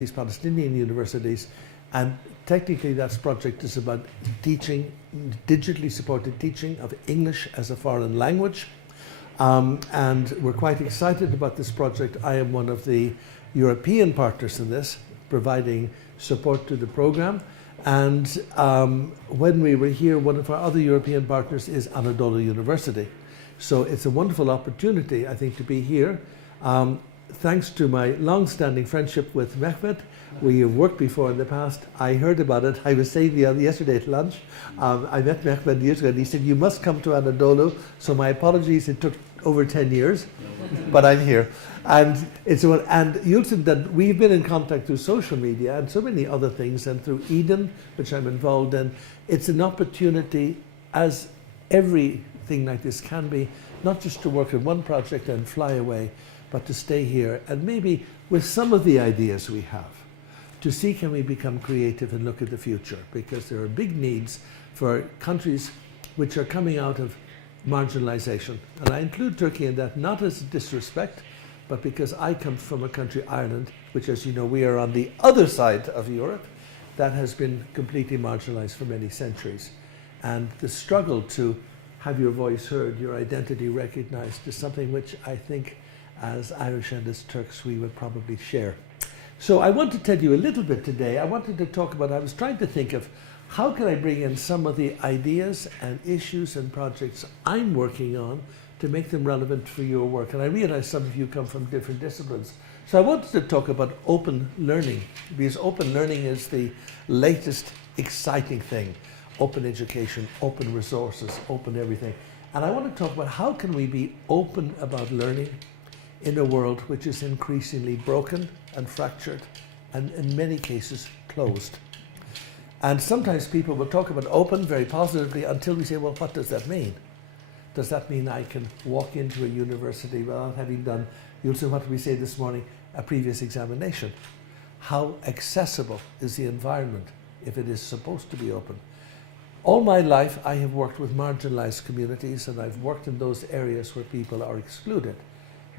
these Palestinian universities, and technically that project is about teaching, digitally supported teaching of English as a foreign language. And we're quite excited about this project. I am one of the European partners in this, providing support to the program. And when we were here, one of our other European partners is Anadolu University. So it's a wonderful opportunity, I think, to be here. Thanks to my long-standing friendship with Mehmet, we have worked before in the past. I heard about it. I was saying yesterday at lunch, I met Mehmet years ago, and he said, "You must come to Anadolu." So my apologies, it took over 10 years, but I'm here. And you'll see that we've been in contact through social media and so many other things, and through Eden, which I'm involved in. It's an opportunity, as everything like this can be, not just to work on one project and fly away, but to stay here and maybe with some of the ideas we have, to see can we become creative and look at the future, because there are big needs for countries which are coming out of marginalization. And I include Turkey in that, not as a disrespect, but because I come from a country, Ireland, which, as you know, we are on the other side of Europe, that has been completely marginalized for many centuries. And the struggle to have your voice heard, your identity recognized, is something which I think as Irish and as Turks we would probably share. So I want to tell you a little bit today. I wanted to talk about, I was trying to think of how can I bring in some of the ideas and issues and projects I'm working on to make them relevant for your work. And I realize some of you come from different disciplines. So I wanted to talk about open learning, because open learning is the latest exciting thing. Open education, open resources, open everything. And I want to talk about how can we be open about learning in a world which is increasingly broken and fractured and in many cases closed. And sometimes people will talk about open very positively until we say, well, what does that mean? Does that mean I can walk into a university without having done, you'll see what we say this morning, a previous examination? How accessible is the environment if it is supposed to be open? All my life I have worked with marginalized communities, and I've worked in those areas where people are excluded.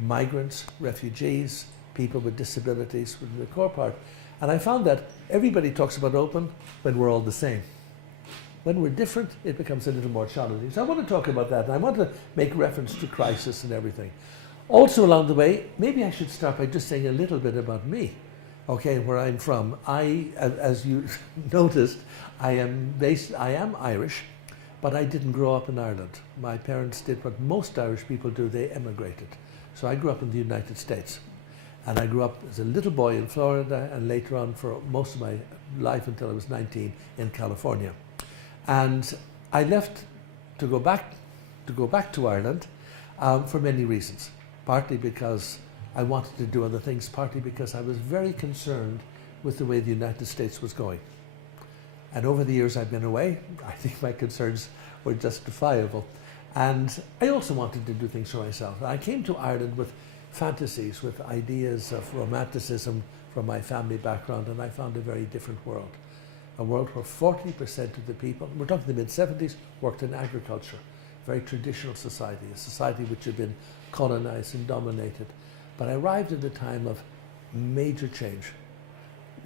Migrants, refugees, people with disabilities within the core part. And I found that everybody talks about open when we're all the same. When we're different, it becomes a little more challenging. So I want to talk about that, and I want to make reference to crisis and everything. Also along the way, maybe I should start by just saying a little bit about me, okay, where I'm from. As you noticed, I am Irish, but I didn't grow up in Ireland. My parents did what most Irish people do, they emigrated. So I grew up in the United States, and I grew up as a little boy in Florida, and later on for most of my life until I was 19 in California. And I left to go back to Ireland for many reasons. Partly because I wanted to do other things, partly because I was very concerned with the way the United States was going. And over the years I've been away, I think my concerns were justifiable. And I also wanted to do things for myself. I came to Ireland with fantasies, with ideas of romanticism from my family background, and I found a very different world. A world where 40% of the people, we're talking the mid-70s, worked in agriculture. Very traditional society, a society which had been colonized and dominated. But I arrived at a time of major change.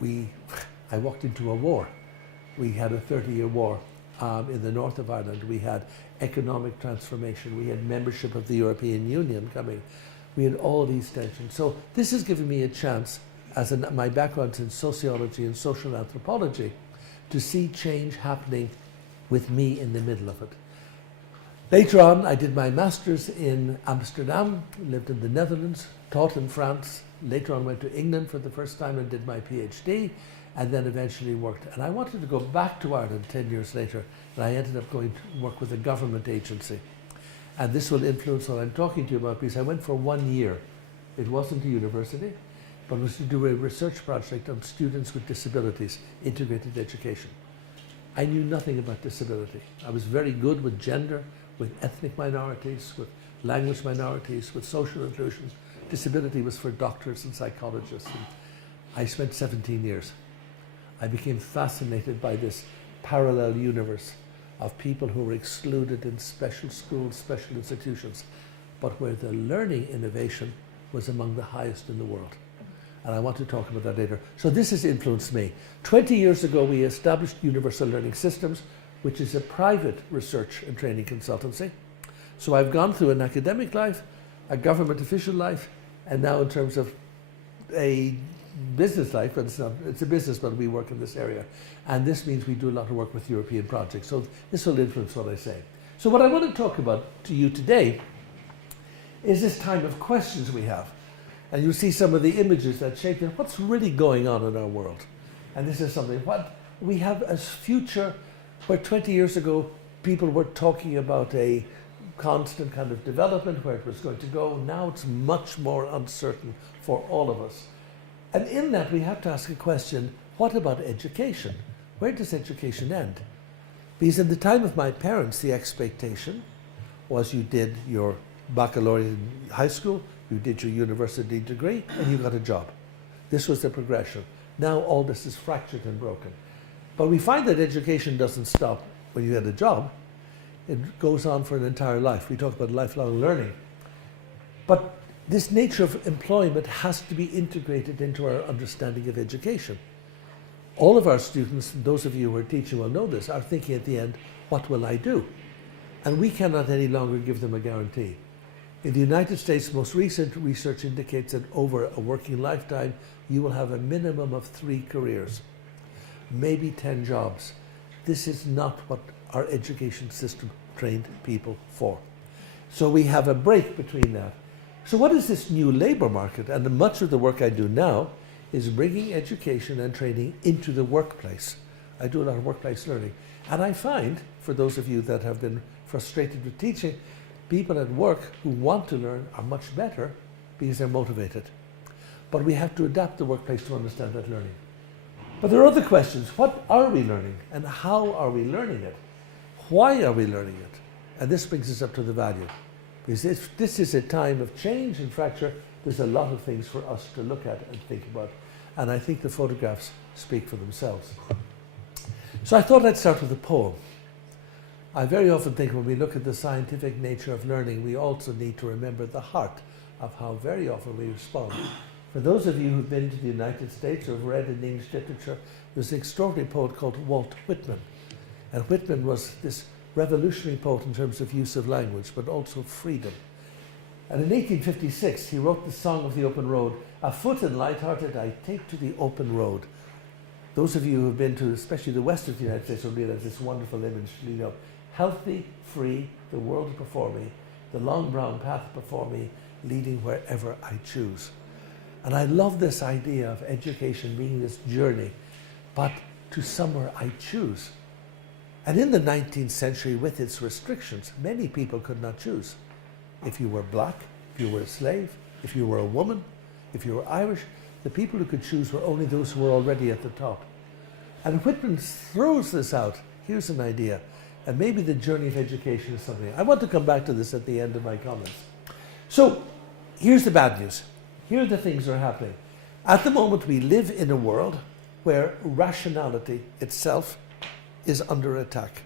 I walked into a war. We had a 30-year war in the north of Ireland. We had economic transformation. We had membership of the European Union coming. We had all these tensions. So this has given me a chance, my background's in sociology and social anthropology, to see change happening with me in the middle of it. Later on, I did my master's in Amsterdam, lived in the Netherlands, taught in France. Later on, went to England for the first time and did my PhD, and then eventually worked. And I wanted to go back to Ireland 10 years later, and I ended up going to work with a government agency. And this will influence what I'm talking to you about, because I went for 1 year. It wasn't a university, but it was to do a research project on students with disabilities, integrated education. I knew nothing about disability. I was very good with gender, with ethnic minorities, with language minorities, with social inclusion. Disability was for doctors and psychologists. And I spent 17 years. I became fascinated by this parallel universe of people who were excluded in special schools, special institutions, but where the learning innovation was among the highest in the world. And I want to talk about that later. So this has influenced me. 20 years ago, we established Universal Learning Systems, which is a private research and training consultancy. So I've gone through an academic life, a government official life, and now in terms of a business life, but it's a business, but we work in this area. And this means we do a lot of work with European projects. So this will influence what I say. So what I want to talk about to you today is this time of questions we have. And you'll see some of the images that shape it. What's really going on in our world? And this is something, what we have a future where 20 years ago, people were talking about a constant kind of development, where it was going to go. Now it's much more uncertain for all of us. And in that, we have to ask a question, what about education? Where does education end? Because in the time of my parents, the expectation was you did your baccalaureate in high school, you did your university degree, and you got a job. This was the progression. Now all this is fractured and broken. But we find that education doesn't stop when you get a job. It goes on for an entire life. We talk about lifelong learning. But this nature of employment has to be integrated into our understanding of education. All of our students, those of you who are teaching will know this, are thinking at the end, what will I do? And we cannot any longer give them a guarantee. In the United States, most recent research indicates that over a working lifetime, you will have a minimum of 3 careers, maybe 10 jobs. This is not what our education system trained people for. So we have a break between that. So what is this new labor market? And much of the work I do now is bringing education and training into the workplace. I do a lot of workplace learning. And I find, for those of you that have been frustrated with teaching, people at work who want to learn are much better because they're motivated. But we have to adapt the workplace to understand that learning. But there are other questions. What are we learning and how are we learning it? Why are we learning it? And this brings us up to the value. Because if this is a time of change and fracture, there's a lot of things for us to look at and think about. And I think the photographs speak for themselves. So I thought I'd start with a poem. I very often think when we look at the scientific nature of learning, we also need to remember the heart of how very often we respond. For those of you who've been to the United States or have read in English literature, there's an extraordinary poet called Walt Whitman. And Whitman was this revolutionary poet in terms of use of language, but also freedom. And in 1856, he wrote the Song of the Open Road. Afoot and light-hearted, I take to the open road. Those of you who have been to, especially the west of the United States, will realize this wonderful image, you know, healthy, free, the world before me, the long brown path before me, leading wherever I choose. And I love this idea of education being this journey, but to somewhere I choose. And in the 19th century, with its restrictions, many people could not choose. If you were black, if you were a slave, if you were a woman, if you were Irish, the people who could choose were only those who were already at the top. And Whitman throws this out. Here's an idea. And maybe the journey of education is something. I want to come back to this at the end of my comments. So here's the bad news. Here are the things that are happening. At the moment, we live in a world where rationality itself is under attack,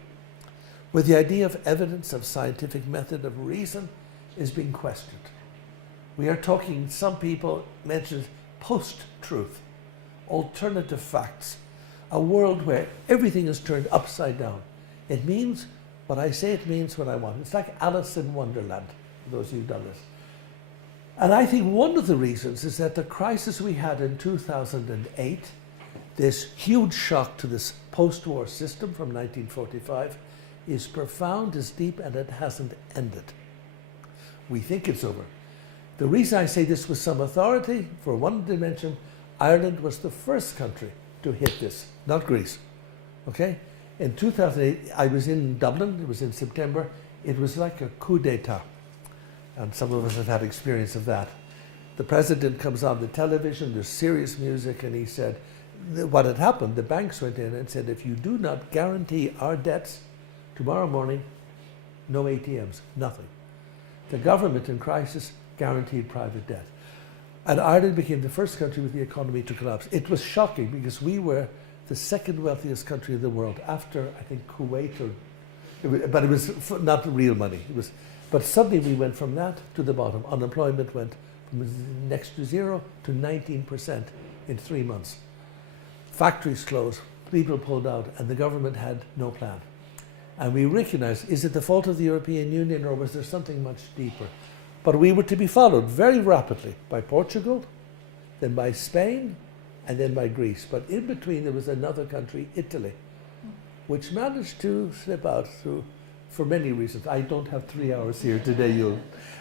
where the idea of evidence, of scientific method, of reason is being questioned. We are talking, some people mentioned post-truth, alternative facts, a world where everything is turned upside down. It means what I say, it means what I want. It's like Alice in Wonderland, for those who've done this. And I think one of the reasons is that the crisis we had in 2008, this huge shock to this post-war system from 1945, is profound, is deep, and it hasn't ended. We think it's over. The reason I say this with some authority, for one dimension, Ireland was the first country to hit this, not Greece. Okay? In 2008, I was in Dublin, it was in September, it was like a coup d'etat. And some of us have had experience of that. The president comes on the television, there's serious music, and he said, what had happened, the banks went in and said, if you do not guarantee our debts, tomorrow morning, no ATMs, nothing. The government in crisis guaranteed private debt. And Ireland became the first country with the economy to collapse. It was shocking because we were the second wealthiest country in the world after, I think, Kuwait, but it was not real money. But suddenly we went from that to the bottom. Unemployment went from next to zero to 19% in 3 months. Factories closed, people pulled out, and the government had no plan. And we recognized, is it the fault of the European Union or was there something much deeper? But we were to be followed very rapidly by Portugal, then by Spain, and then by Greece. But in between there was another country, Italy, which managed to slip out through, for many reasons. I don't have 3 hours here today,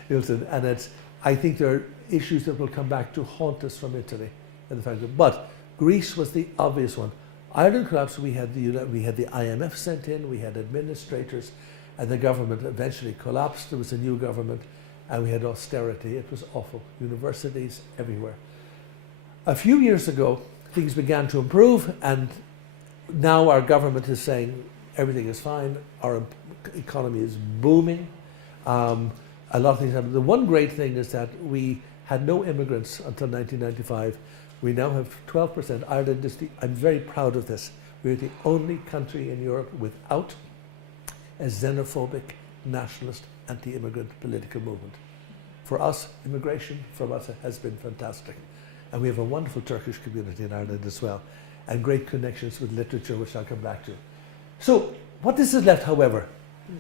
Yulton, and I think there are issues that will come back to haunt us from Italy. But Greece was the obvious one. Ireland collapsed, we had the IMF sent in, we had administrators, and the government eventually collapsed. There was a new government, and we had austerity. It was awful. Universities everywhere. A few years ago, things began to improve, and now our government is saying everything is fine, our economy is booming, a lot of things happen. The one great thing is that we had no immigrants until 1995. We now have 12%. Ireland is I'm very proud of this. We're the only country in Europe without a xenophobic, nationalist, anti-immigrant political movement. For us, immigration from us has been fantastic. And we have a wonderful Turkish community in Ireland as well, and great connections with literature, which I'll come back to. So what this has left, however,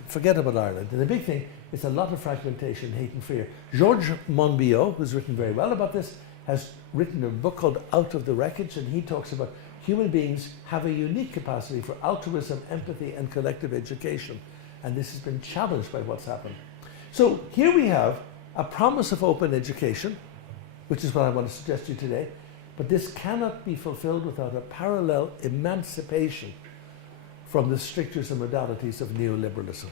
forget about Ireland. And the big thing is a lot of fragmentation, hate and fear. Georges Monbiot, who's written very well about this, has written a book called Out of the Wreckage, and he talks about human beings have a unique capacity for altruism, empathy, and collective education. And this has been challenged by what's happened. So here we have a promise of open education, which is what I want to suggest to you today, but this cannot be fulfilled without a parallel emancipation from the strictures and modalities of neoliberalism.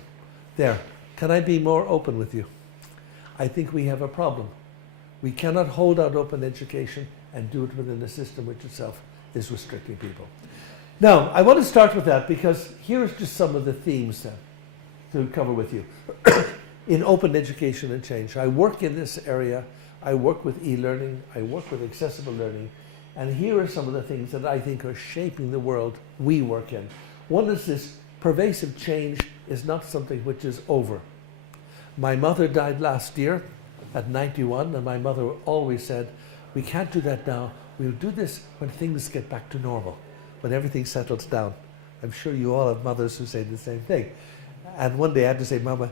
There, can I be more open with you? I think we have a problem. We cannot hold out open education and do it within a system which itself is restricting people. Now, I want to start with that because here's just some of the themes then to cover with you. In open education and change, I work in this area. I work with e-learning, I work with accessible learning, and here are some of the things that I think are shaping the world we work in. One is this pervasive change is not something which is over. My mother died last year at 91, and my mother always said, we can't do that now, we'll do this when things get back to normal, when everything settles down. I'm sure you all have mothers who say the same thing. And one day I had to say, Mama,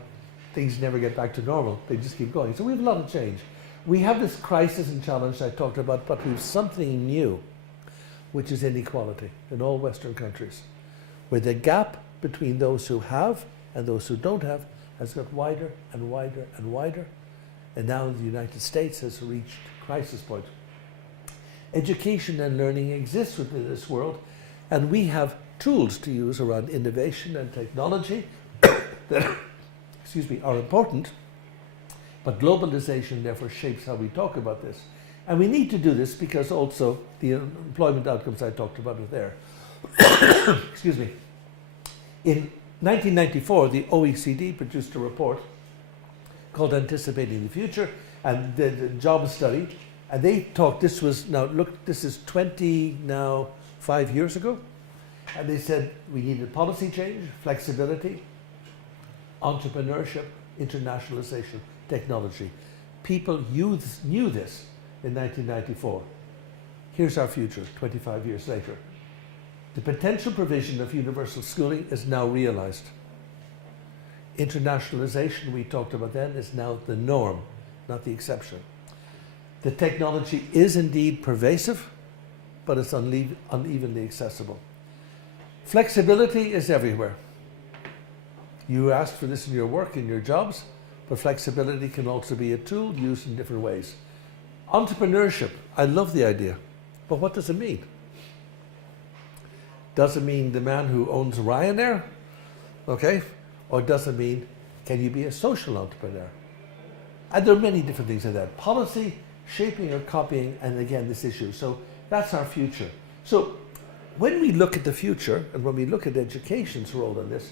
things never get back to normal, they just keep going. So we have a lot of change. We have this crisis and challenge I talked about, but we have something new, which is inequality in all Western countries, where the gap between those who have and those who don't have has got wider and wider and wider, and now the United States has reached crisis point. Education and learning exists within this world, and we have tools to use around innovation and technology that are important. But globalization therefore shapes how we talk about this. And we need to do this because also the employment outcomes I talked about are there. Excuse me. In 1994, the OECD produced a report called Anticipating the Future, and the job study, and they talked, this was, now look, this is 5 years ago, and they said we needed policy change, flexibility, entrepreneurship, internationalization, technology. People knew this in 1994. Here's our future, 25 years later. The potential provision of universal schooling is now realized. Internationalization we talked about then is now the norm, not the exception. The technology is indeed pervasive, but it's unevenly accessible. Flexibility is everywhere. You asked for this in your work, in your jobs, but flexibility can also be a tool used in different ways. Entrepreneurship, I love the idea, but what does it mean? Does it mean the man who owns Ryanair? Okay? Or does it mean, can you be a social entrepreneur? And there are many different things like that. Policy, shaping or copying, and again, this issue. So that's our future. So when we look at the future, and when we look at education's role in this,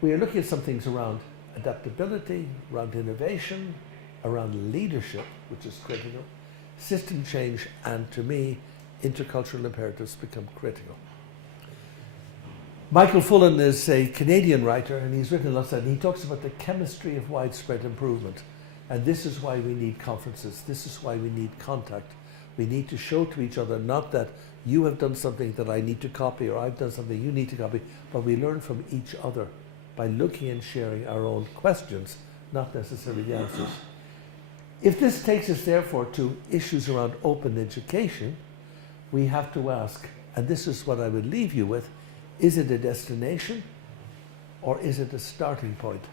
we are looking at some things around adaptability, around innovation, around leadership, which is critical, system change, and to me, intercultural imperatives become critical. Michael Fullan is a Canadian writer, and he's written a lot of that, and he talks about the chemistry of widespread improvement. And this is why we need conferences. This is why we need contact. We need to show to each other, not that you have done something that I need to copy or I've done something you need to copy, but we learn from each other by looking and sharing our own questions, not necessarily the answers. If this takes us therefore to issues around open education, we have to ask, and this is what I would leave you with, is it a destination or is it a starting point?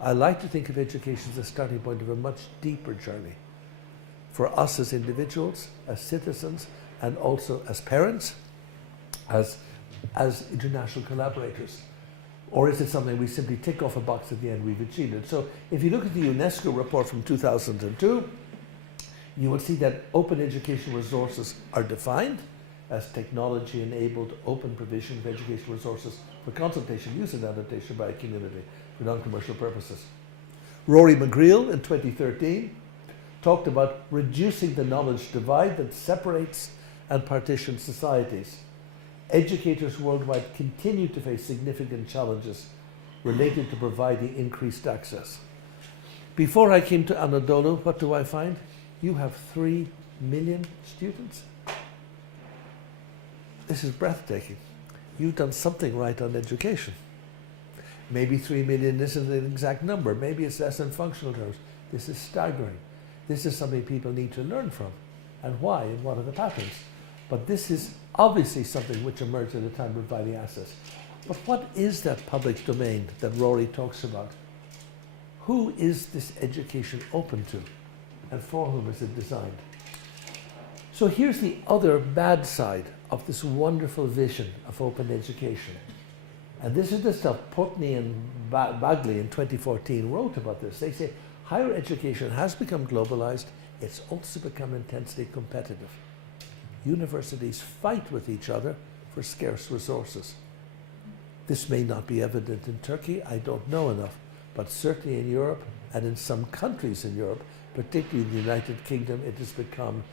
I like to think of education as a starting point of a much deeper journey for us as individuals, as citizens, and also as parents, as international collaborators. Or is it something we simply tick off a box at the end, we've achieved it? So if you look at the UNESCO report from 2002, you will see that open education resources are defined as technology-enabled open provision of educational resources for consultation, use, and adaptation by a community for non-commercial purposes. Rory McGreal in 2013 talked about reducing the knowledge divide that separates and partitions societies. Educators worldwide continue to face significant challenges related to providing increased access. Before I came to Anadolu, what do I find? You have 3 million students. This is breathtaking. You've done something right on education. Maybe 3 million isn't an exact number. Maybe it's less in functional terms. This is staggering. This is something people need to learn from. And why? And what are the patterns? But this is obviously something which emerged at a time of providing access. But what is that public domain that Rory talks about? Who is this education open to? And for whom is it designed? So here's the other bad side of this wonderful vision of open education. And this is the stuff Putney and Bagley in 2014 wrote about this. They say higher education has become globalized. It's also become intensely competitive. Universities fight with each other for scarce resources. This may not be evident in Turkey, I don't know enough, but certainly in Europe and in some countries in Europe, particularly in the United Kingdom, it has become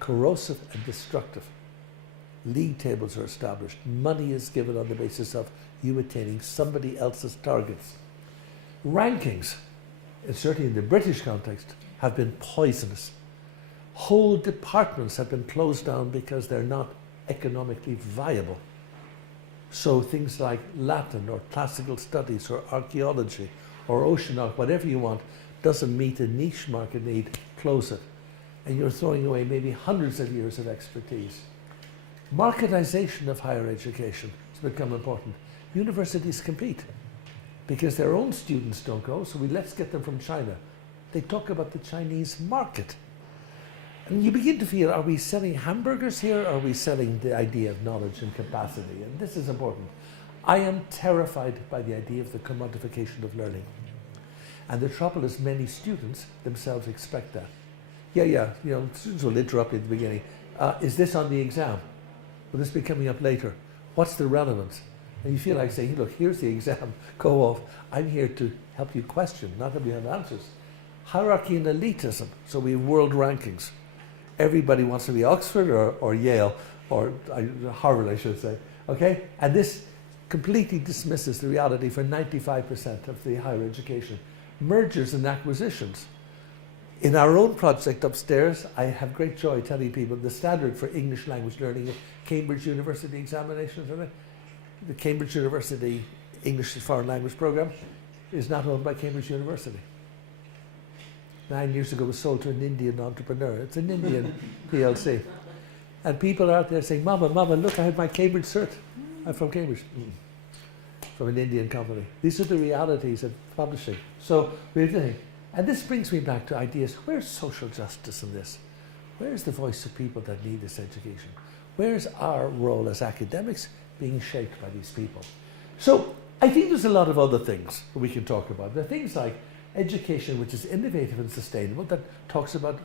corrosive and destructive. League tables are established. Money is given on the basis of you attaining somebody else's targets. Rankings, and certainly in the British context, have been poisonous. Whole departments have been closed down because they're not economically viable. So things like Latin or classical studies or archaeology or oceanography, whatever you want, doesn't meet a niche market need, close it. And you're throwing away maybe hundreds of years of expertise. Marketization of higher education has become important. Universities compete because their own students don't go, so let's get them from China. They talk about the Chinese market. And you begin to feel, are we selling hamburgers here, or are we selling the idea of knowledge and capacity? And this is important. I am terrified by the idea of the commodification of learning. And the trouble is many students themselves expect that. Yeah, students will interrupt at the beginning. Is this on the exam? Will this be coming up later? What's the relevance? And you feel like saying, look, here's the exam, go off. I'm here to help you question, not help you have answers. Hierarchy and elitism, so we have world rankings. Everybody wants to be Oxford or Yale, or Harvard, I should say, okay? And this completely dismisses the reality for 95% of the higher education. Mergers and acquisitions. In our own project upstairs, I have great joy telling people the standard for English language learning at Cambridge University examinations, the Cambridge University English Foreign Language Program is not owned by Cambridge University. 9 years ago, it was sold to an Indian entrepreneur. It's an Indian PLC. And people are out there saying, Mama, look, I have my Cambridge cert. I'm from Cambridge. From an Indian company. These are the realities of publishing. So we have to think. And this brings me back to ideas. Where's social justice in this? Where's the voice of people that need this education? Where's our role as academics being shaped by these people? So I think there's a lot of other things that we can talk about. There are things like education which is innovative and sustainable, that talks about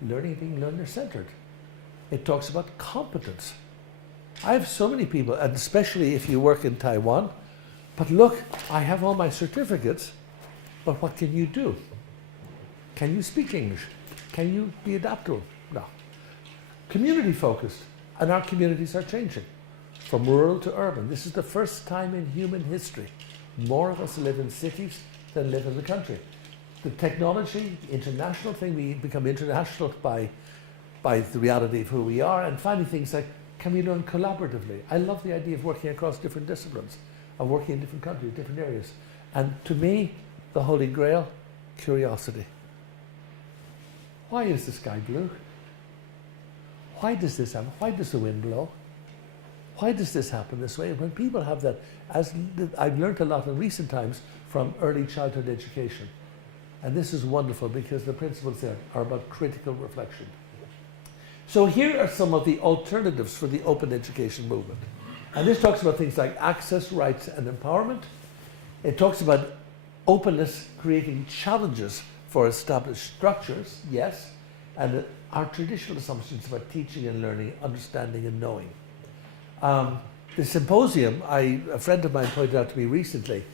learning being learner-centered. It talks about competence. I have so many people, and especially if you work in Taiwan, but look, I have all my certificates, but what can you do? Can you speak English? Can you be adaptable? No. Community-focused, and our communities are changing from rural to urban. This is the first time in human history more of us live in cities than live in the country. the technology, international thing, we become international by the reality of who we are, and finding things like, can we learn collaboratively? I love the idea of working across different disciplines, of working in different countries, different areas. And to me, the Holy Grail, curiosity. Why is the sky blue? Why does this happen? Why does the wind blow? Why does this happen this way? And when people have that, I've learned a lot in recent times from early childhood education. And this is wonderful because the principles there are about critical reflection. So here are some of the alternatives for the open education movement. And this talks about things like access, rights, and empowerment. It talks about openness creating challenges for established structures, yes, and our traditional assumptions about teaching and learning, understanding and knowing. The symposium, a friend of mine pointed out to me recently,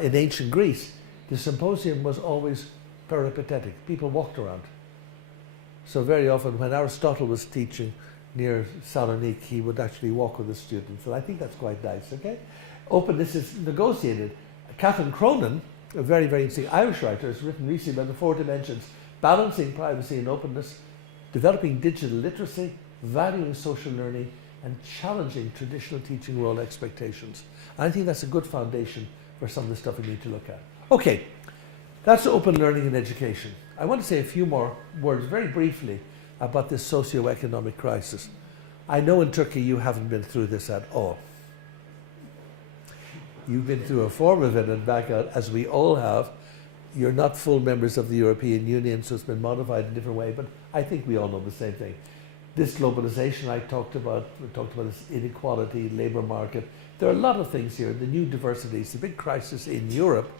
in ancient Greece, the symposium was always peripatetic. People walked around. So very often when Aristotle was teaching near Salonu, he would actually walk with the students. And I think that's quite nice, okay? Openness is negotiated. Catherine Cronin, a very, very interesting Irish writer, has written recently about the 4 dimensions: balancing privacy and openness, developing digital literacy, valuing social learning, and challenging traditional teaching role expectations. And I think that's a good foundation for some of the stuff we need to look at. Okay, that's open learning and education. I want to say a few more words very briefly about this socio-economic crisis. I know in Turkey you haven't been through this at all. You've been through a form of it and back out, as we all have. You're not full members of the European Union, so it's been modified in a different way, but I think we all know the same thing. This globalization we talked about this inequality, labor market. There are a lot of things here, the new diversities. The big crisis in Europe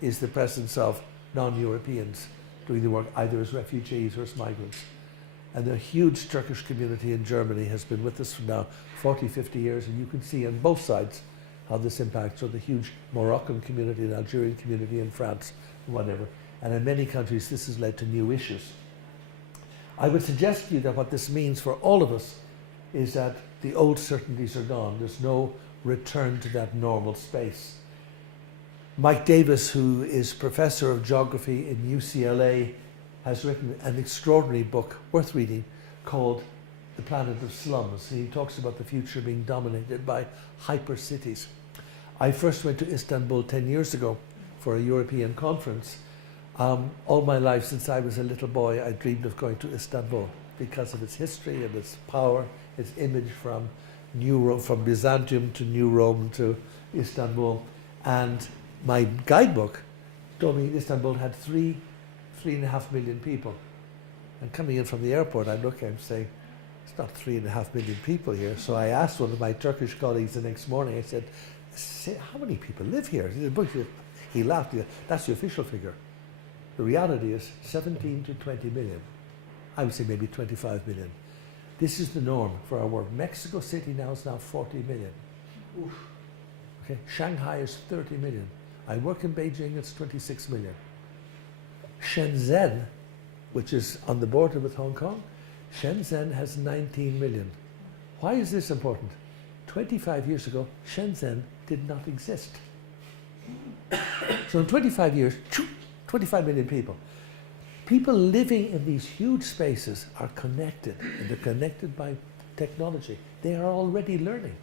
is the presence of non-Europeans doing the work either as refugees or as migrants. And the huge Turkish community in Germany has been with us for now 40, 50 years, and you can see on both sides how this impacts, or the huge Moroccan community, the Algerian community in France, whatever. And in many countries this has led to new issues. I would suggest to you that what this means for all of us is that the old certainties are gone. There's no return to that normal space. Mike Davis, who is professor of geography in UCLA, has written an extraordinary book worth reading called The Planet of Slums. He talks about the future being dominated by hyper cities. I first went to Istanbul 10 years ago for a European conference. All my life since I was a little boy, I dreamed of going to Istanbul because of its history and its power, its image from New Rome, from Byzantium to New Rome to Istanbul. And my guidebook told me Istanbul had 3.5 million people. And coming in from the airport, I look at him saying, it's not 3.5 million people here. So I asked one of my Turkish colleagues the next morning, I said, how many people live here? He laughed, he said, that's the official figure. The reality is 17 to 20 million. I would say maybe 25 million. This is the norm for our world. Mexico City now is now 40 million. Oof. Okay. Shanghai is 30 million. I work in Beijing, it's 26 million. Shenzhen, which is on the border with Hong Kong, Shenzhen has 19 million. Why is this important? 25 years ago, Shenzhen did not exist. So in 25 years, 25 million people. People living in these huge spaces are connected, and they're connected by technology. They are already learning,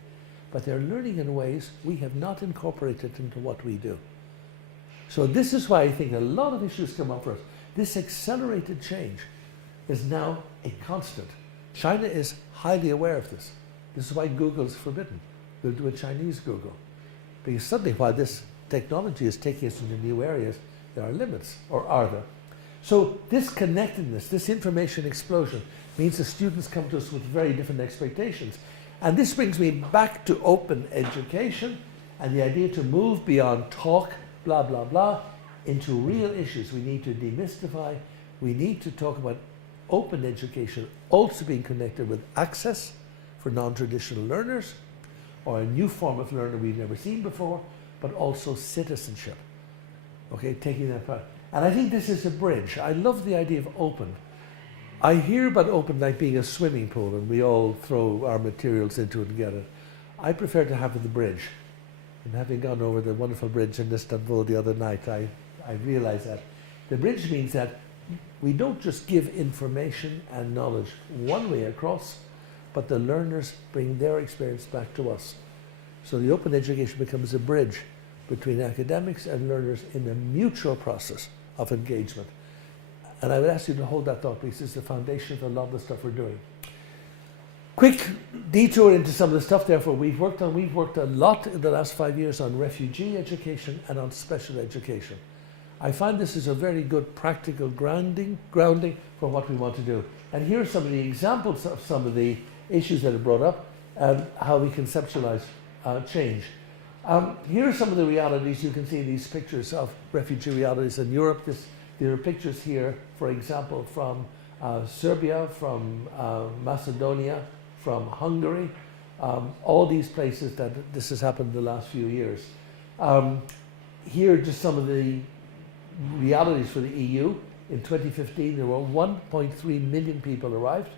but they're learning in ways we have not incorporated into what we do. So this is why I think a lot of issues come up for us. This accelerated change is now a constant. China is highly aware of this. This is why Google is forbidden. We'll do a Chinese Google. Because suddenly while this technology is taking us into new areas, there are limits, or are there? So this connectedness, this information explosion, means the students come to us with very different expectations. And this brings me back to open education and the idea to move beyond talk, blah, blah, blah, into real issues. We need to demystify. We need to talk about open education also being connected with access for non-traditional learners, or a new form of learner we've never seen before, but also citizenship. Okay, taking that part. And I think this is a bridge. I love the idea of open. I hear about open like being a swimming pool and we all throw our materials into it and get it. I prefer to have the bridge. And having gone over the wonderful bridge in Istanbul the other night, I realized that The bridge means that we don't just give information and knowledge one way across, but the learners bring their experience back to us. So the open education becomes a bridge between academics and learners in a mutual process of engagement. And I would ask you to hold that thought, because it's the foundation of a lot of the stuff we're doing. Quick detour into some of the stuff, therefore, we've worked a lot in the last 5 years on refugee education and on special education. I find this is a very good practical grounding for what we want to do. And here are some of the examples of some of the issues that are brought up and how we conceptualize change. Here are some of the realities. You can see these pictures of refugee realities in Europe. There are pictures here, for example, from Serbia, from Macedonia, from Hungary, all these places that this has happened in the last few years. Here are just some of the realities for the EU. In 2015, there were 1.3 million people arrived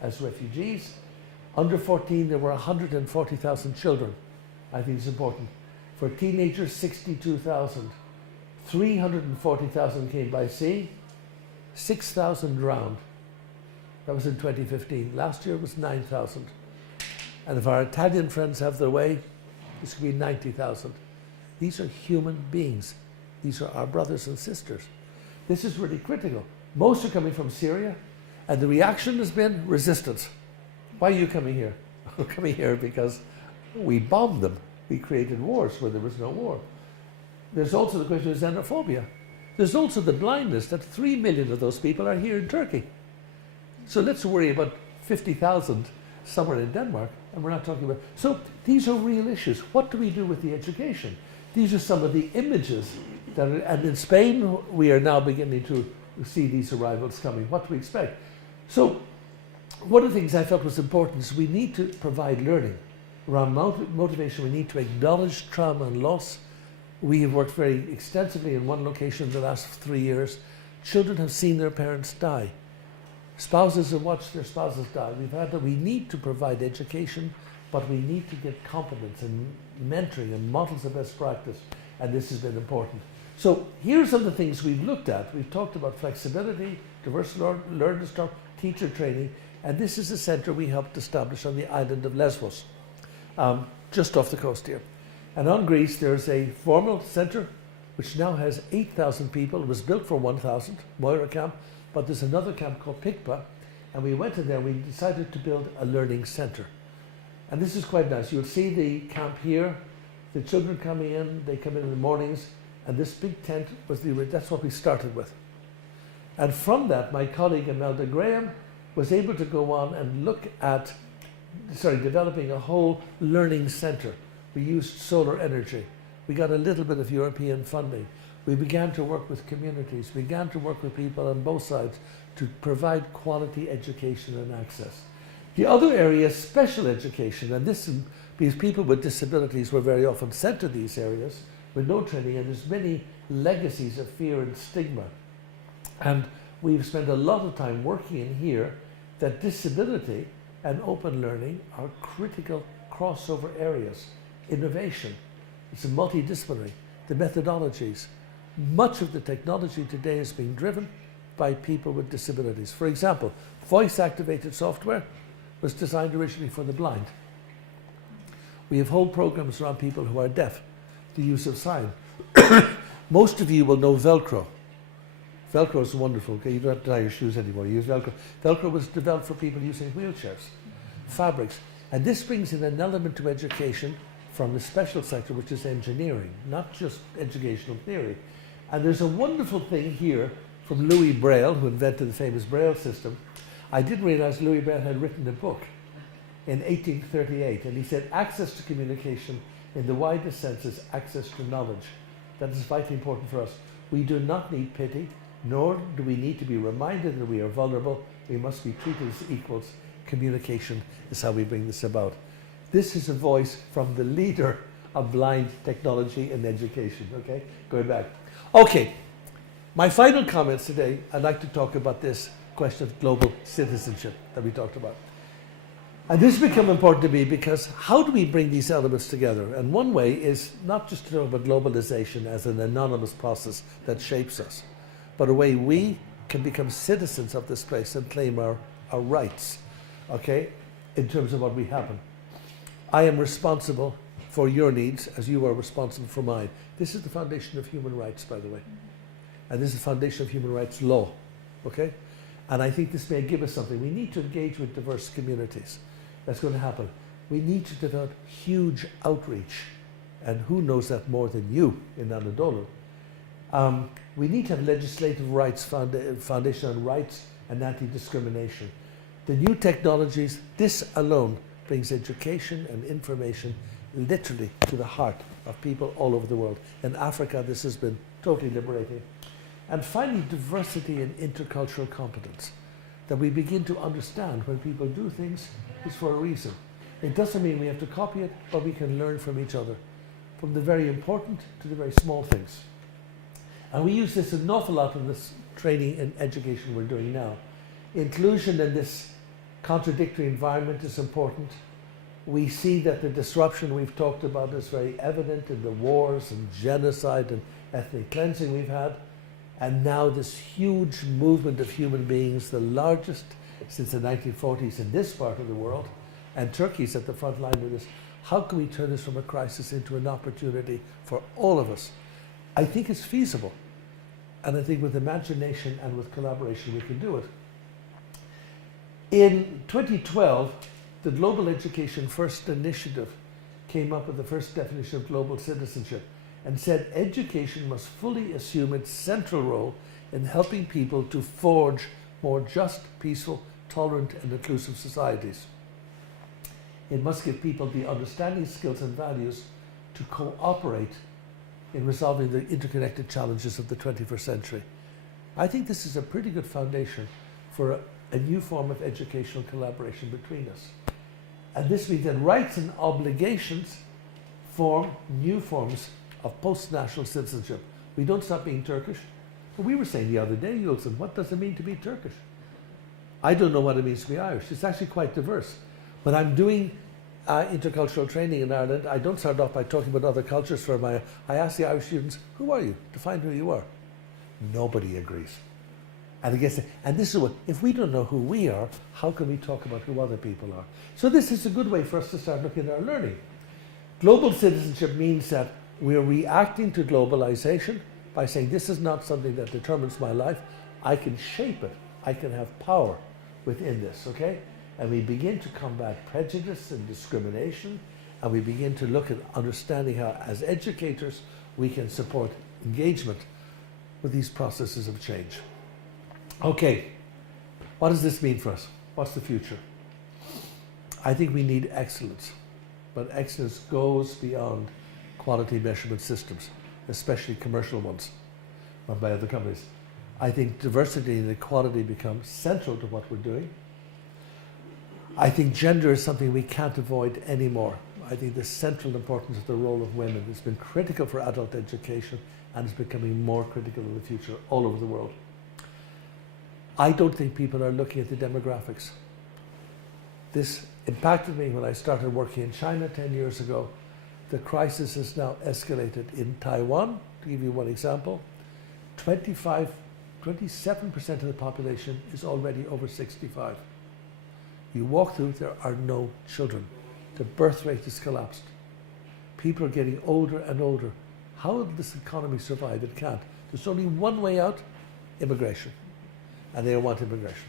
as refugees. Under 14, there were 140,000 children. I think it's important. For teenagers, 62,000. 340,000 came by sea. 6,000 drowned. That was in 2015. Last year it was 9,000. And if our Italian friends have their way, this could be 90,000. These are human beings. These are our brothers and sisters. This is really critical. Most are coming from Syria, and the reaction has been resistance. Why are you coming here? We're coming here because we bombed them. We created wars where there was no war. There's also the question of xenophobia. There's also the blindness that 3 million of those people are here in Turkey. So let's worry about 50,000 somewhere in Denmark, and we're not talking about... So these are real issues. What do we do with the education? These are some of the images that are, and in Spain, we are now beginning to see these arrivals coming. What do we expect? So one of the things I felt was important is we need to provide learning. Around motivation, we need to acknowledge trauma and loss. We have worked very extensively in one location in the last 3 years. Children have seen their parents die. Spouses have watched their spouses die. We need to provide education, but we need to get competence and mentoring and models of best practice, and this has been important. So here's some of the things we've looked at. We've talked about flexibility, diverse learners, teacher training, and this is a centre we helped establish on the island of Lesbos, just off the coast here. And on Greece, there's a formal centre which now has 8,000 people. It was built for 1,000, Moira camp, but there's another camp called Pikpa, and we went in there and we decided to build a learning centre. And this is quite nice. You'll see the camp here, the children coming in, they come in the mornings, and this big tent was that's what we started with. And from that, my colleague Imelda Graham was able to go on and look at, developing a whole learning centre. We used solar energy. We got a little bit of European funding. We began to work with communities, began to work with people on both sides to provide quality education and access. The other area is special education, and this is because people with disabilities were very often sent to these areas with no training, and there's many legacies of fear and stigma. And we've spent a lot of time working in here that disability and open learning are critical crossover areas. Innovation, it's a multidisciplinary, the methodologies. Much of the technology today is being driven by people with disabilities. For example, voice-activated software was designed originally for the blind. We have whole programs around people who are deaf, the use of sign. Most of you will know Velcro. Velcro is wonderful. Okay, you don't have to tie your shoes anymore. You use Velcro. Velcro was developed for people using wheelchairs, fabrics. And this brings in an element to education from the special sector, which is engineering, not just educational theory. And there's a wonderful thing here from Louis Braille, who invented the famous Braille system. I didn't realize Louis Braille had written a book in 1838, and he said, access to communication in the widest sense is access to knowledge. That is vitally important for us. We do not need pity, nor do we need to be reminded that we are vulnerable. We must be treated as equals. Communication is how we bring this about. This is a voice from the leader of blind technology and education, okay? Going back. Okay, my final comments today, I'd like to talk about this question of global citizenship that we talked about. And this has become important to me because how do we bring these elements together? And one way is not just to talk about globalization as an anonymous process that shapes us, but a way we can become citizens of this place and claim our rights, okay, in terms of what we have. I am responsible for your needs as you are responsible for mine. This is the foundation of human rights, by the way. And this is the foundation of human rights law, okay? And I think this may give us something. We need to engage with diverse communities. That's going to happen. We need to develop huge outreach. And who knows that more than you in Anadolu? We need to have legislative rights, foundation on rights and anti-discrimination. The new technologies, this alone brings education and information literally to the heart of people all over the world. In Africa, this has been totally liberating. And finally, diversity and intercultural competence. That we begin to understand when people do things, it's for a reason. It doesn't mean we have to copy it, but we can learn from each other, from the very important to the very small things. And we use this an awful lot in this training and education we're doing now. Inclusion in this contradictory environment is important. We see that the disruption we've talked about is very evident in the wars and genocide and ethnic cleansing we've had. And now this huge movement of human beings, the largest since the 1940s in this part of the world, and Turkey's at the front line of this. How can we turn this from a crisis into an opportunity for all of us? I think it's feasible. And I think with imagination and with collaboration we can do it. In 2012, the Global Education First Initiative came up with the first definition of global citizenship and said education must fully assume its central role in helping people to forge more just, peaceful, tolerant and inclusive societies. It must give people the understanding, skills and values to cooperate in resolving the interconnected challenges of the 21st century. I think this is a pretty good foundation for a new form of educational collaboration between us. And this means that rights and obligations form new forms of post-national citizenship. We don't stop being Turkish. But we were saying the other day, Yulson, what does it mean to be Turkish? I don't know what it means to be Irish. It's actually quite diverse. When I'm doing intercultural training in Ireland, I don't start off by talking about other cultures. I ask the Irish students, who are you? Define who you are. Nobody agrees. And this is what, if we don't know who we are, how can we talk about who other people are? So this is a good way for us to start looking at our learning. Global citizenship means that we're reacting to globalization by saying this is not something that determines my life. I can shape it. I can have power within this, okay? And we begin to combat prejudice and discrimination, and we begin to look at understanding how, as educators, we can support engagement with these processes of change. Okay, what does this mean for us? What's the future? I think we need excellence, but excellence goes beyond quality measurement systems, especially commercial ones run by other companies. I think diversity and equality become central to what we're doing. I think gender is something we can't avoid anymore. I think the central importance of the role of women has been critical for adult education and is becoming more critical in the future all over the world. I don't think people are looking at the demographics. This impacted me when I started working in China 10 years ago. The crisis has now escalated in Taiwan. To give you one example, 27% of the population is already over 65. You walk through, there are no children. The birth rate has collapsed. People are getting older and older. How will this economy survive? It can't. There's only one way out, immigration. And they want immigration.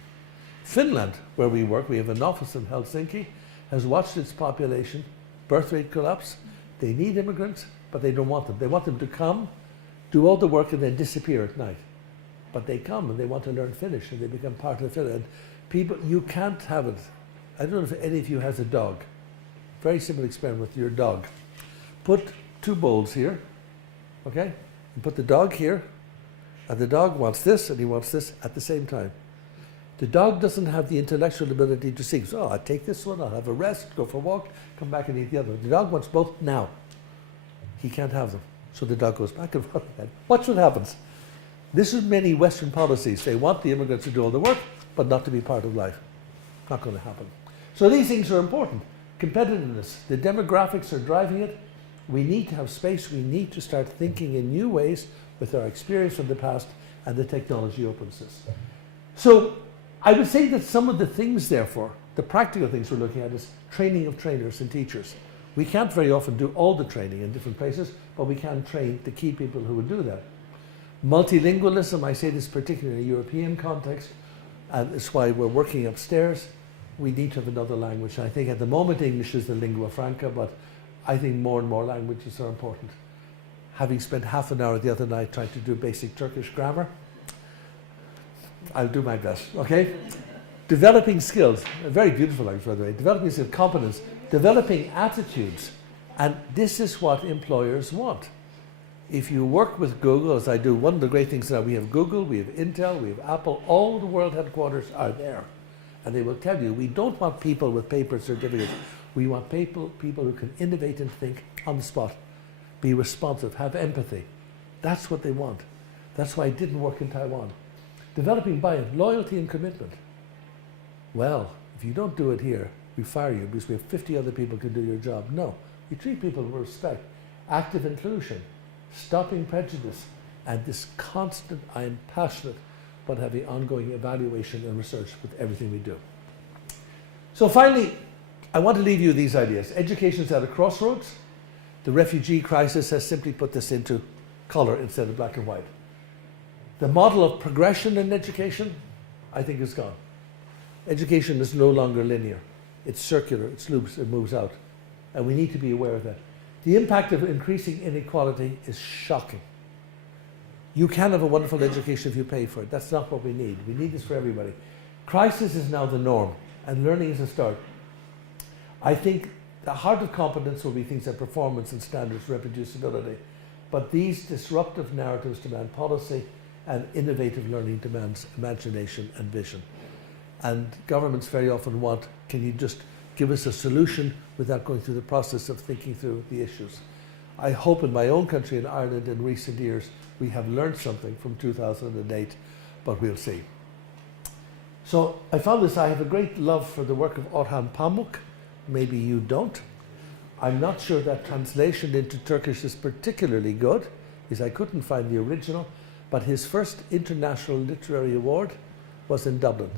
Finland, where we work, we have an office in Helsinki, has watched its population birth rate collapse. They need immigrants, but they don't want them. They want them to come, do all the work, and then disappear at night. But they come and they want to learn Finnish, and they become part of Finland. People, you can't have it. I don't know if any of you has a dog. Very simple experiment with your dog. Put two bowls here, okay? And put the dog here, and the dog wants this and he wants this at the same time. The dog doesn't have the intellectual ability to see. So, I'll take this one, I'll have a rest, go for a walk, come back and eat the other one. The dog wants both now. He can't have them. So the dog goes back and forth again. Watch what happens. This is many Western policies. They want the immigrants to do all the work, but not to be part of life. Not going to happen. So these things are important. Competitiveness, the demographics are driving it. We need to have space. We need to start thinking in new ways with our experience from the past and the technology opens this. So I would say that some of the things, therefore, the practical things we're looking at is training of trainers and teachers. We can't very often do all the training in different places, but we can train the key people who will do that. Multilingualism, I say this particularly in a European context, and it's why we're working upstairs. We need to have another language. And I think at the moment English is the lingua franca, but I think more and more languages are important. Having spent half an hour the other night trying to do basic Turkish grammar, I'll do my best, okay? Developing skills, a very beautiful language, by the way. Developing skills, competence, developing attitudes. And this is what employers want. If you work with Google, as I do, one of the great things now, we have Google, we have Intel, we have Apple, all the world headquarters are there. And they will tell you, we don't want people with paper certificates. We want people who can innovate and think on the spot, be responsive, have empathy. That's what they want. That's why it didn't work in Taiwan. Developing buy-in, loyalty and commitment. Well, if you don't do it here, we fire you because we have 50 other people who can do your job. No, you treat people with respect. Active inclusion, stopping prejudice, and this constant, I am passionate about having ongoing evaluation and research with everything we do. So finally, I want to leave you these ideas. Education is at a crossroads. The refugee crisis has simply put this into color instead of black and white. The model of progression in education, I think, is gone. Education is no longer linear. It's circular, it's loops, it moves out. And we need to be aware of that. The impact of increasing inequality is shocking. You can have a wonderful education if you pay for it. That's not what we need. We need this for everybody. Crisis is now the norm, and learning is a start. I think the heart of competence will be things like performance and standards, reproducibility. But these disruptive narratives demand policy, and innovative learning demands imagination and vision. And governments very often want, can you just give us a solution without going through the process of thinking through the issues? I hope in my own country, in Ireland, in recent years, we have learned something from 2008, but we'll see. So I found this, I have a great love for the work of Orhan Pamuk. Maybe you don't. I'm not sure that translation into Turkish is particularly good, because I couldn't find the original, but his first international literary award was in Dublin,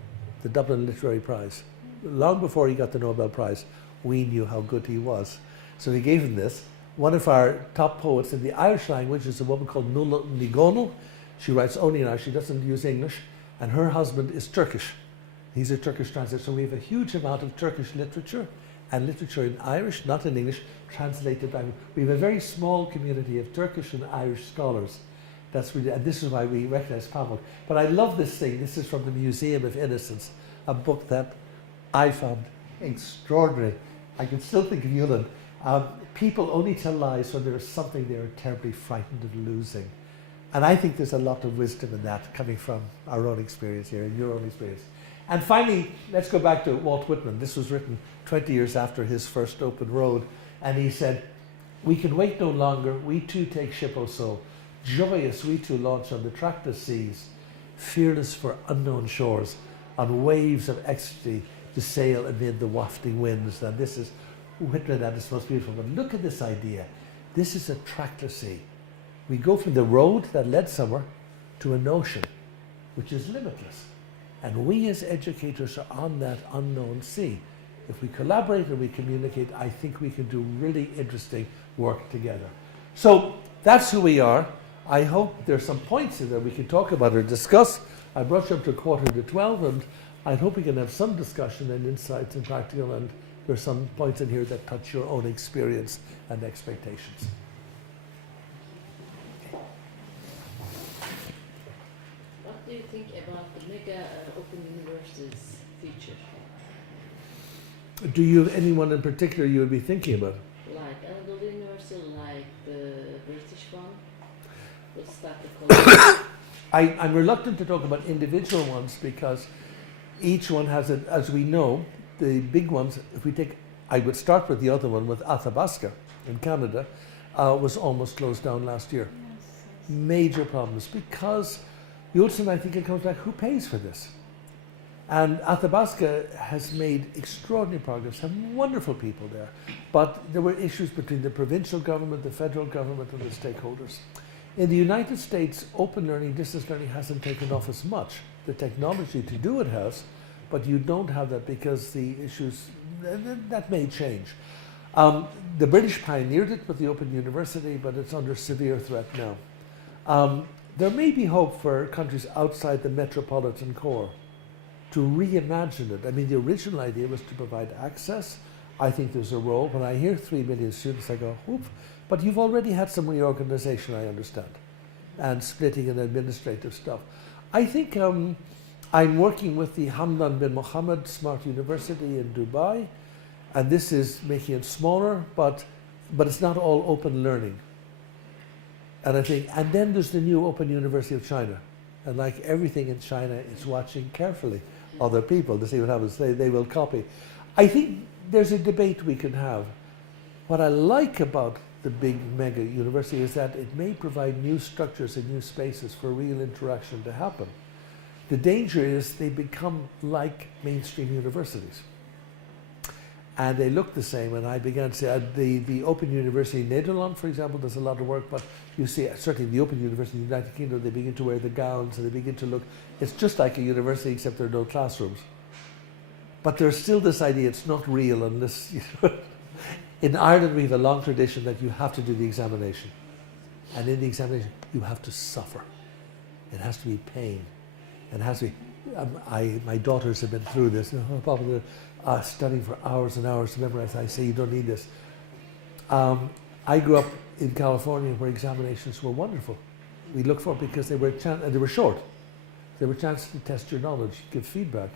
the Dublin Literary Prize. Long before he got the Nobel Prize, we knew how good he was. So he gave him this. One of our top poets in the Irish language is a woman called Nuala Nigonal. She writes only in Irish, she doesn't use English, and her husband is Turkish. He's a Turkish translator, so we have a huge amount of Turkish literature and literature in Irish, not in English, translated by. We have a very small community of Turkish and Irish scholars. That's really, and this is why we recognize Pamuk. But I love this thing. This is from the Museum of Innocence, a book that I found extraordinary. I can still think of Yulan. People only tell lies when there is something they are terribly frightened of losing. And I think there's a lot of wisdom in that coming from our own experience here and your own experience. And finally, let's go back to Walt Whitman. This was written 20 years after his first open road. And he said, we can wait no longer. We too take ship or so. Joyous we too launch on the trackless seas. Fearless for unknown shores. On waves of ecstasy to sail amid the wafting winds. And this is Whitman at its most beautiful. But look at this idea. This is a trackless sea. We go from the road that led somewhere to an ocean, which is limitless. And we as educators are on that unknown sea. If we collaborate and we communicate, I think we can do really interesting work together. So that's who we are. I hope there's some points in there we can talk about or discuss. I brought you up to 11:45, and I hope we can have some discussion and insights and practical, and there's some points in here that touch your own experience and expectations. What do you think about the mega open universities future? Do you have anyone in particular you would be thinking about? Like Anadolu University, like the British one? We'll start the college. I'm reluctant to talk about individual ones because each one has it, as we know, the big ones, if we take, I would start with the other one with Athabasca in Canada, was almost closed down last year. Yes. Major problems because, Yulson, I think it comes back, who pays for this? And Athabasca has made extraordinary progress, some wonderful people there, but there were issues between the provincial government, the federal government, and the stakeholders. In the United States, open learning, distance learning hasn't taken off as much. The technology to do it has, but you don't have that because the issues, that may change. The British pioneered it with the Open University, but it's under severe threat now. There may be hope for countries outside the metropolitan core to reimagine it. I mean, the original idea was to provide access. I think there's a role. When I hear 3 million students, I go, whoop. But you've already had some reorganization, I understand, and splitting and administrative stuff. I think I'm working with the Hamdan bin Mohammed Smart University in Dubai, and this is making it smaller, but it's not all open learning. And I think, and then there's the new Open University of China. And like everything in China, it's watching carefully other people to see what happens. They will copy. I think there's a debate we can have. What I like about the big mega university is that it may provide new structures and new spaces for real interaction to happen. The danger is they become like mainstream universities. And they look the same, and I began to say, the Open University in Nederland, for example, does a lot of work, but you see, certainly the Open University in the United Kingdom, they begin to wear the gowns, and they begin to look, it's just like a university, except there are no classrooms. But there's still this idea, it's not real unless, you know. In Ireland, we have a long tradition that you have to do the examination. And in the examination, you have to suffer. It has to be pain. It has to be, my daughters have been through this, probably studying for hours and hours to memorize. I say, you don't need this. I grew up in California where examinations were wonderful. We looked for it because they were short. They were chances to test your knowledge, give feedback.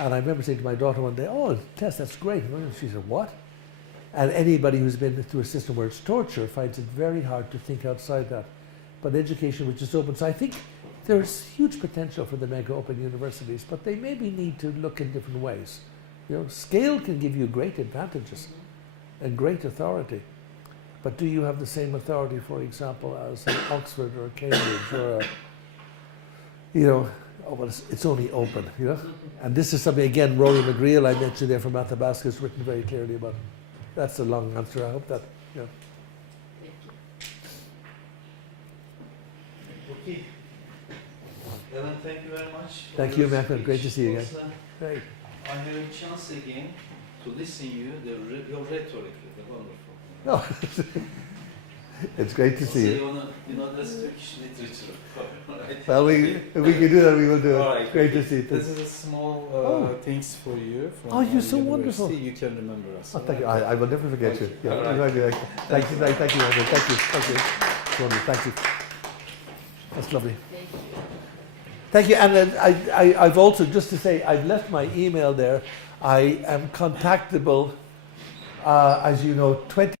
And I remember saying to my daughter one day, oh, test, that's great. And she said, what? And anybody who's been through a system where it's torture finds it very hard to think outside that. But education which is open. So I think there's huge potential for the mega open universities, but they maybe need to look in different ways. You know, scale can give you great advantages and great authority. But do you have the same authority, for example, as Oxford or Cambridge or, you know, oh, well, it's only open, you know? And this is something, again, Rory McGreal, I mentioned there from Athabasca, has written very clearly about it. That's a long answer. I hope that, yeah. Okay. Ellen, thank you very much. Thank you, Malcolm. Great to see you again. Great. I have a chance again to listen you. Your rhetoric is wonderful. Oh. It's great to see you. You know, that's Turkish literature. Right? Well, if we can do that, we will do it. All right. Great to see you. This is a small things for you. From Oh, you're our so wonderful. university. You can remember us. Oh, thank you. I will never forget you. Yeah, All right. thank you. Thank you. Thank you. Thank you. Wonderful. Thank you. That's lovely. Thank you. And then I've also, just to say, I've left my email there. I am contactable, as you know, 20